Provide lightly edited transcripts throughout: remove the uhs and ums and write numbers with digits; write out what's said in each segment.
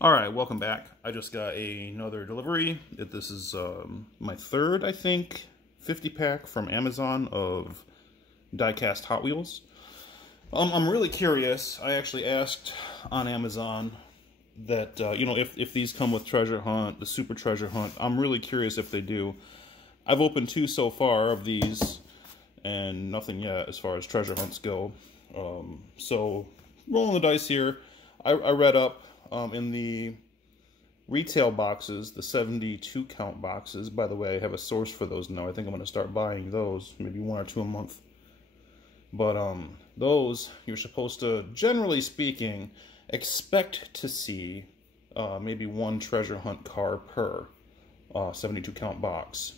All right, welcome back. I just got another delivery. This is my third, I think, 50 pack from Amazon of die-cast Hot Wheels. I'm really curious. I actually asked on Amazon that, if these come with Treasure Hunt, the Super Treasure Hunt. I'm really curious if they do. I've opened two so far of these, and nothing yet as far as Treasure Hunts go. So, rolling the dice here. I read up in the retail boxes, the 72 count boxes. By the way, I have a source for those now. I think I'm going to start buying those, maybe one or two a month. But those, you're supposed to, generally speaking, expect to see maybe one Treasure Hunt car per 72 count box.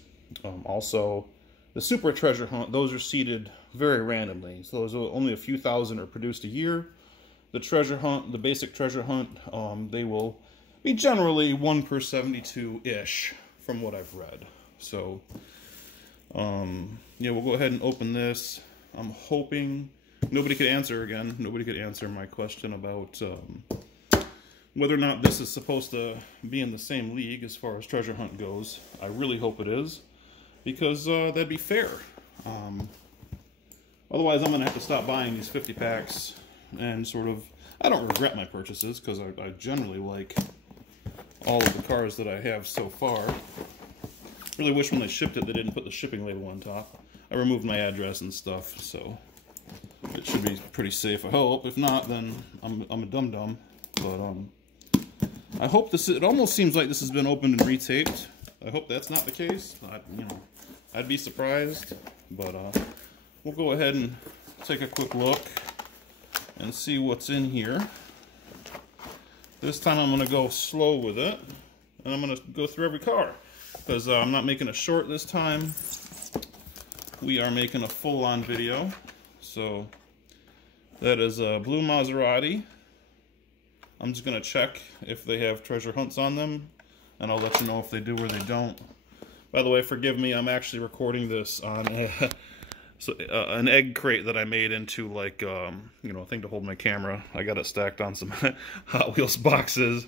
Also, the Super Treasure Hunt, those are seeded very randomly. So those are only a few thousand are produced a year. The Treasure Hunt, the basic Treasure Hunt, they will be generally 1 per 72-ish from what I've read. So, yeah, we'll go ahead and open this. I'm hoping nobody could answer again. Nobody could answer my question about whether or not this is supposed to be in the same league as far as Treasure Hunt goes. I really hope it is, because that'd be fair. Otherwise, I'm going to have to stop buying these 50 packs. And sort of, I don't regret my purchases because I generally like all of the cars that I have so far. Really wish when they shipped it they didn't put the shipping label on top. I removed my address and stuff, so it should be pretty safe, I hope. If not, then I'm a dum-dum. But I hope this. It almost seems like this has been opened and retaped. I hope that's not the case. I'd be surprised. But we'll go ahead and take a quick look and see what's in here. This time I'm going to go slow with it, and I'm going to go through every car, because I'm not making a short this time. We are making a full-on video. So that is a blue Maserati. I'm just going to check if they have Treasure Hunts on them, and I'll let you know if they do or they don't. By the way, forgive me, I'm actually recording this on an egg crate that I made into, like, a thing to hold my camera. I got it stacked on some Hot Wheels boxes.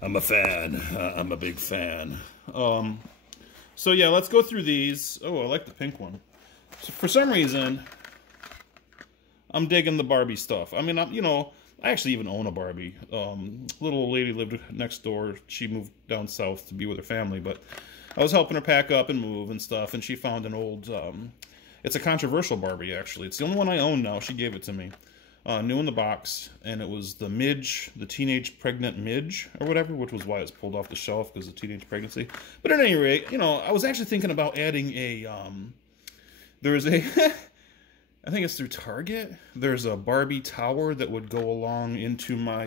I'm a fan. I'm a big fan. So yeah, let's go through these. Oh, I like the pink one. So for some reason, I'm digging the Barbie stuff. I mean, I actually even own a Barbie. Little old lady lived next door. She moved down south to be with her family, but I was helping her pack up and move and stuff, and she found an old... it's a controversial Barbie, actually. It's the only one I own now. She gave it to me. New in the box. And it was the Midge, the teenage pregnant Midge, or whatever, which was why it's pulled off the shelf, because of teenage pregnancy. But at any rate, I was actually thinking about adding a, there's a, I think it's through Target. There's a Barbie tower that would go along into my,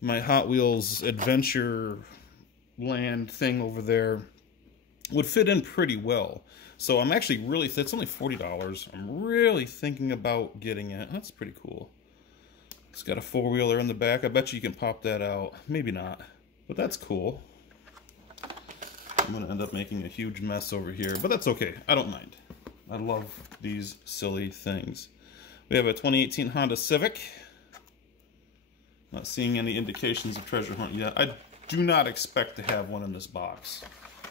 my Hot Wheels Adventure Land thing over there. Would fit in pretty well. So I'm actually really, it's only $40. I'm really thinking about getting it. That's pretty cool. It's got a four-wheeler in the back. I bet you can pop that out. Maybe not, but that's cool. I'm gonna end up making a huge mess over here, but that's okay. I don't mind. I love these silly things. We have a 2018 Honda Civic. Not seeing any indications of Treasure Hunt yet. I do not expect to have one in this box.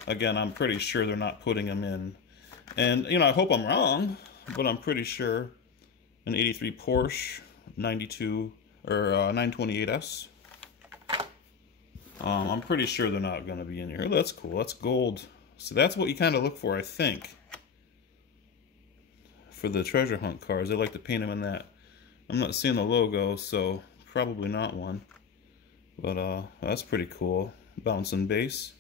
Again, I'm pretty sure they're not putting them in. And, I hope I'm wrong, but I'm pretty sure an 83 Porsche 92 or 928S. I'm pretty sure they're not going to be in here. That's cool. That's gold. So that's what you kind of look for, I think, for the Treasure Hunt cars. They like to paint them in that. I'm not seeing the logo, so probably not one. But that's pretty cool. Bouncing bass.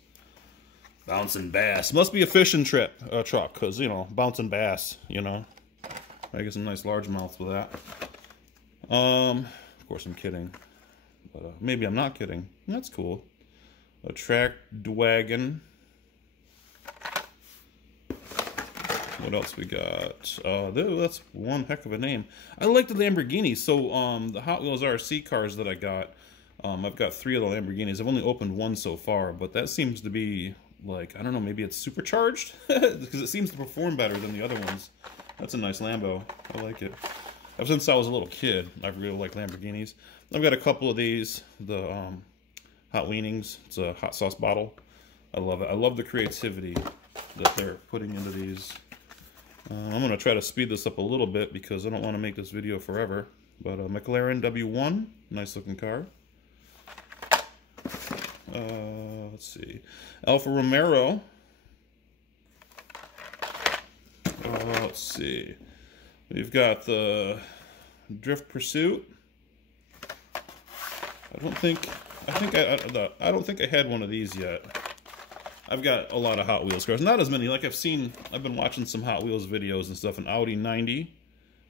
Bouncing bass. Must be a fishing truck, because, bouncing bass, I get some nice largemouth with that. Of course I'm kidding. But maybe I'm not kidding. That's cool. A track wagon. What else we got? That's one heck of a name. I like the Lamborghini. So, the Hot Wheels RC cars that I got, I've got 3 of the Lamborghinis. I've only opened one so far, but that seems to be... like, I don't know, maybe it's supercharged? Because it seems to perform better than the other ones. That's a nice Lambo. I like it. Ever since I was a little kid, I really like Lamborghinis. I've got a couple of these, the Hot Weanings. It's a hot sauce bottle. I love it. I love the creativity that they're putting into these. I'm going to try to speed this up a little bit because I don't want to make this video forever. But McLaren W1, nice looking car. Let's see. Alfa Romero. Let's see. We've got the Drift Pursuit. I don't think I had one of these yet. I've got a lot of Hot Wheels cars. Not as many. Like I've been watching some Hot Wheels videos and stuff. An Audi 90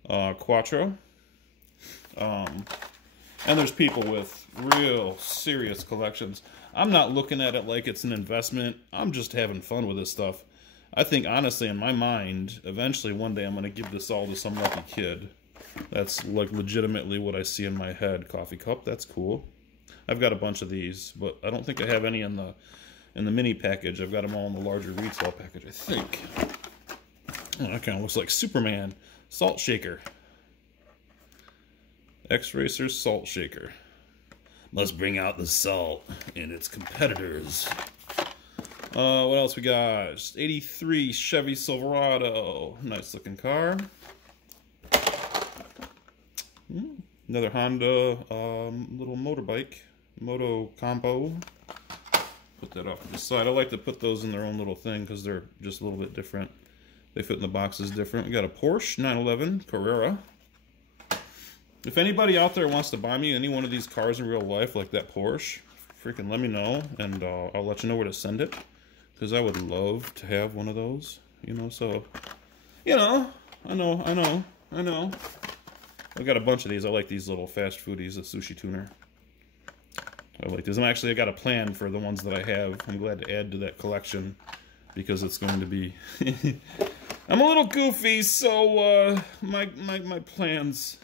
Quattro. And there's people with real serious collections. I'm not looking at it like it's an investment. I'm just having fun with this stuff. I think, honestly, in my mind, eventually one day I'm going to give this all to some lucky kid. That's like legitimately what I see in my head. Coffee cup, that's cool. I've got a bunch of these, but I don't think I have any in the mini package. I've got them all in the larger retail package, I think. Oh, that kind of looks like Superman. Salt shaker. X-Racer salt shaker. Must bring out the salt and its competitors. What else we got? 83 Chevy Silverado. Nice looking car. Another Honda little motorbike. Moto Combo. Put that off to the side. I like to put those in their own little thing because they're just a little bit different. They fit in the boxes different. We got a Porsche 911 Carrera. If anybody out there wants to buy me any one of these cars in real life, like that Porsche, freaking let me know, and I'll let you know where to send it. Because I would love to have one of those, you know, so, you know, I know. I've got a bunch of these. I like these little fast foodies, the sushi tuner. I like these. I got a plan for the ones that I have. I'm glad to add to that collection because it's going to be... I'm a little goofy, so my plans,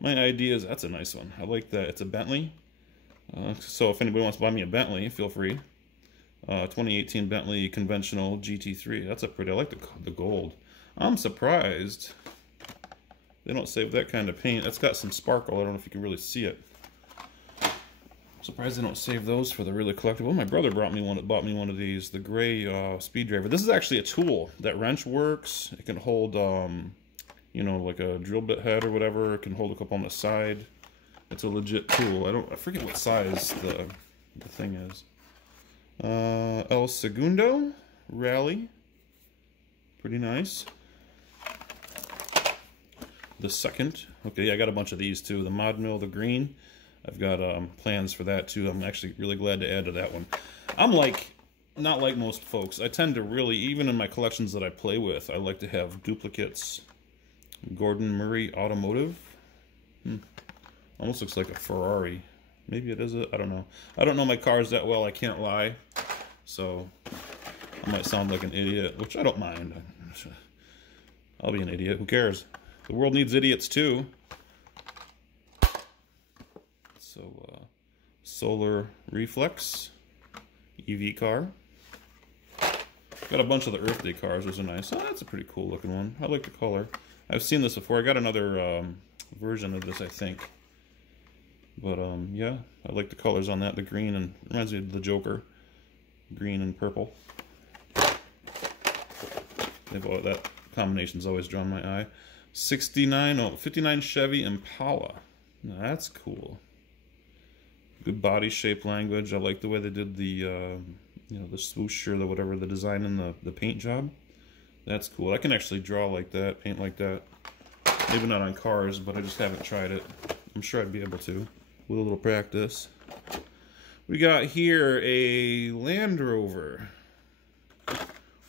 my ideas... That's a nice one. I like that. It's a Bentley. So if anybody wants to buy me a Bentley, feel free. 2018 Bentley Conventional GT3. That's a pretty... I like the gold. I'm surprised they don't save that kind of paint. That's got some sparkle. I don't know if you can really see it. I'm surprised they don't save those for the really collectible. My brother bought me one of these, the gray Speed Driver. This is actually a tool. That wrench works. It can hold, you know, like a drill bit head or whatever. It can hold a couple on the side. It's a legit tool. I forget what size the thing is. El Segundo Rally, pretty nice. The second, okay, I got a bunch of these too. The Mod Mill, the green, I've got plans for that too. I'm actually really glad to add to that one. I'm not like most folks. I tend to really, even in my collections that I play with, I like to have duplicates. Gordon Murray Automotive, almost looks like a Ferrari. Maybe it is I don't know. I don't know my cars that well, I can't lie. So, I might sound like an idiot, which I don't mind. I'll be an idiot, who cares? The world needs idiots too. So, Solar Reflex, EV car. Got a bunch of the Earth Day cars, those are nice. Oh, that's a pretty cool looking one. I like the color. I've seen this before. I got another version of this, I think. But, yeah, I like the colors on that. The green, and reminds me of the Joker. Green and purple. That combination's always drawn my eye. 59 Chevy Impala. Now, that's cool. Good body shape language. I like the way they did the, you know, the swoosh or the whatever, the design in the paint job. That's cool. I can actually draw like that, paint like that. Maybe not on cars, but I just haven't tried it. I'm sure I'd be able to with a little practice. We got here a Land Rover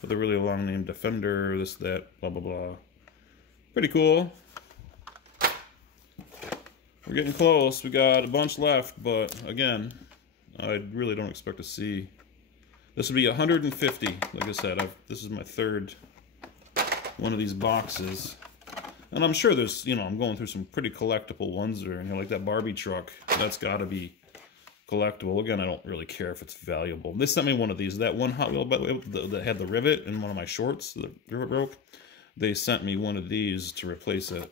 with a really long name, Defender, this, that, blah, blah, blah. Pretty cool. We're getting close. We got a bunch left, but again, I really don't expect to see. This would be 150. Like I said, this is my third one of these boxes. And I'm sure there's, you know, I'm going through some pretty collectible ones there. You know, like that Barbie truck. That's got to be collectible. Again, I don't really care if it's valuable. They sent me one of these. That one Hot Wheel, by the way, that had the rivet in one of my shorts. The rivet broke. They sent me one of these to replace it.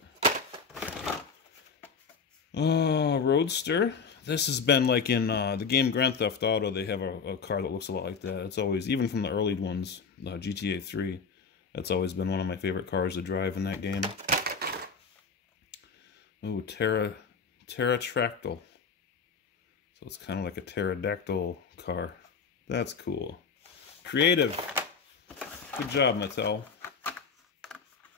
Oh, Roadster. This has been like in the game Grand Theft Auto. They have a car that looks a lot like that. It's always, even from the early ones, GTA 3, that's always been one of my favorite cars to drive in that game. Ooh, Pterodactyl. So it's kind of like a pterodactyl car. That's cool. Creative. Good job, Mattel.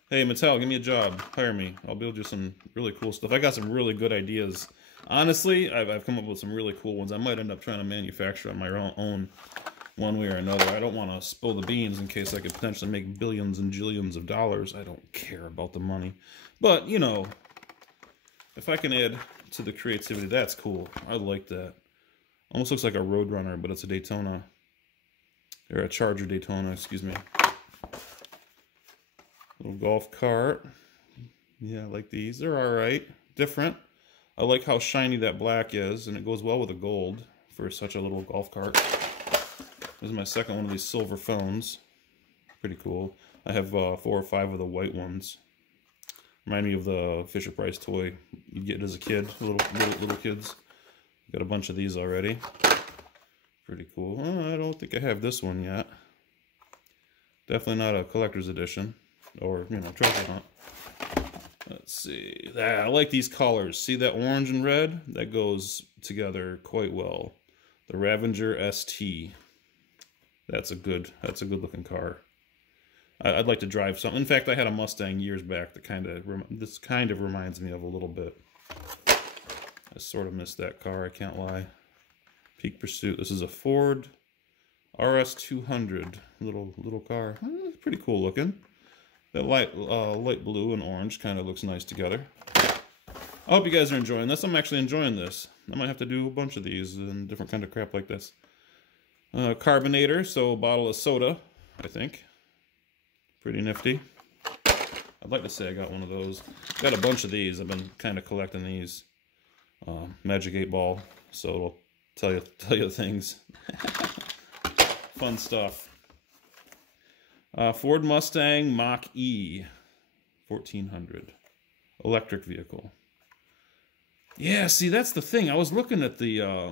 Hey, Mattel, give me a job. Hire me. I'll build you some really cool stuff. I got some really good ideas. Honestly, I've come up with some really cool ones. I might end up trying to manufacture on my own one way or another. I don't want to spill the beans in case I could potentially make billions and jillions of dollars. I don't care about the money. But, you know, if I can add to the creativity, that's cool. I like that. Almost looks like a Roadrunner, but it's a Daytona. Or a Charger Daytona, excuse me. Little golf cart. Yeah, I like these. They're alright. Different. I like how shiny that black is, and it goes well with the gold for such a little golf cart. This is my second one of these silver phones. Pretty cool. I have 4 or 5 of the white ones. Remind me of the Fisher-Price toy you get as a kid, little kids. Got a bunch of these already. Pretty cool. I don't think I have this one yet. Definitely not a collector's edition. Or, you know, treasure hunt. Let's see. I like these colors. See that orange and red? That goes together quite well. The Ravager ST. That's a good looking car. I'd like to drive something. In fact, I had a Mustang years back that this kind of reminds me of a little bit. I sort of missed that car, I can't lie. Peak Pursuit. This is a Ford RS200. Little car. Pretty cool looking. That light blue and orange kind of looks nice together. I hope you guys are enjoying this. I'm actually enjoying this. I might have to do a bunch of these and different kind of crap like this. Carbonator, so a bottle of soda, I think. Pretty nifty. I'd like to say I got one of those. Got a bunch of these. I've been kind of collecting these. Magic 8 Ball, so it'll tell you things. Fun stuff. Ford Mustang Mach-E 1400 electric vehicle. Yeah, see, that's the thing. I was looking at the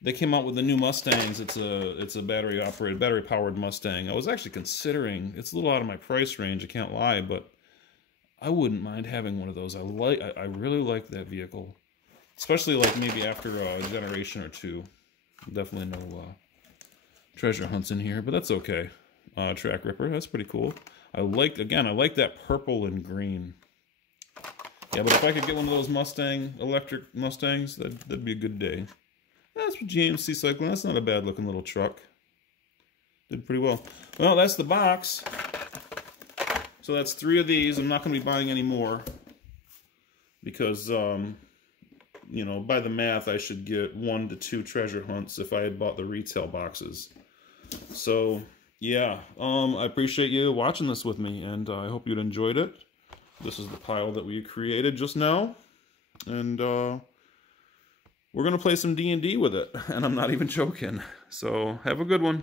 they came out with the new Mustangs. It's a battery powered Mustang. I was actually considering, it's a little out of my price range, I can't lie, but I wouldn't mind having one of those. I really like that vehicle. Especially like maybe after a generation or two. Definitely no treasure hunts in here, but that's okay. Track Ripper, that's pretty cool. I like that purple and green. Yeah, but if I could get one of those electric Mustangs, that'd be a good day. That's for GMC Cycling. That's not a bad looking little truck. Did pretty well. Well, that's the box. So that's 3 of these. I'm not going to be buying any more because you know, by the math, I should get 1 to 2 treasure hunts if I had bought the retail boxes. So, yeah, I appreciate you watching this with me, and I hope you'd enjoyed it. This is the pile that we created just now, and we're going to play some D&D with it, and I'm not even joking. So, have a good one.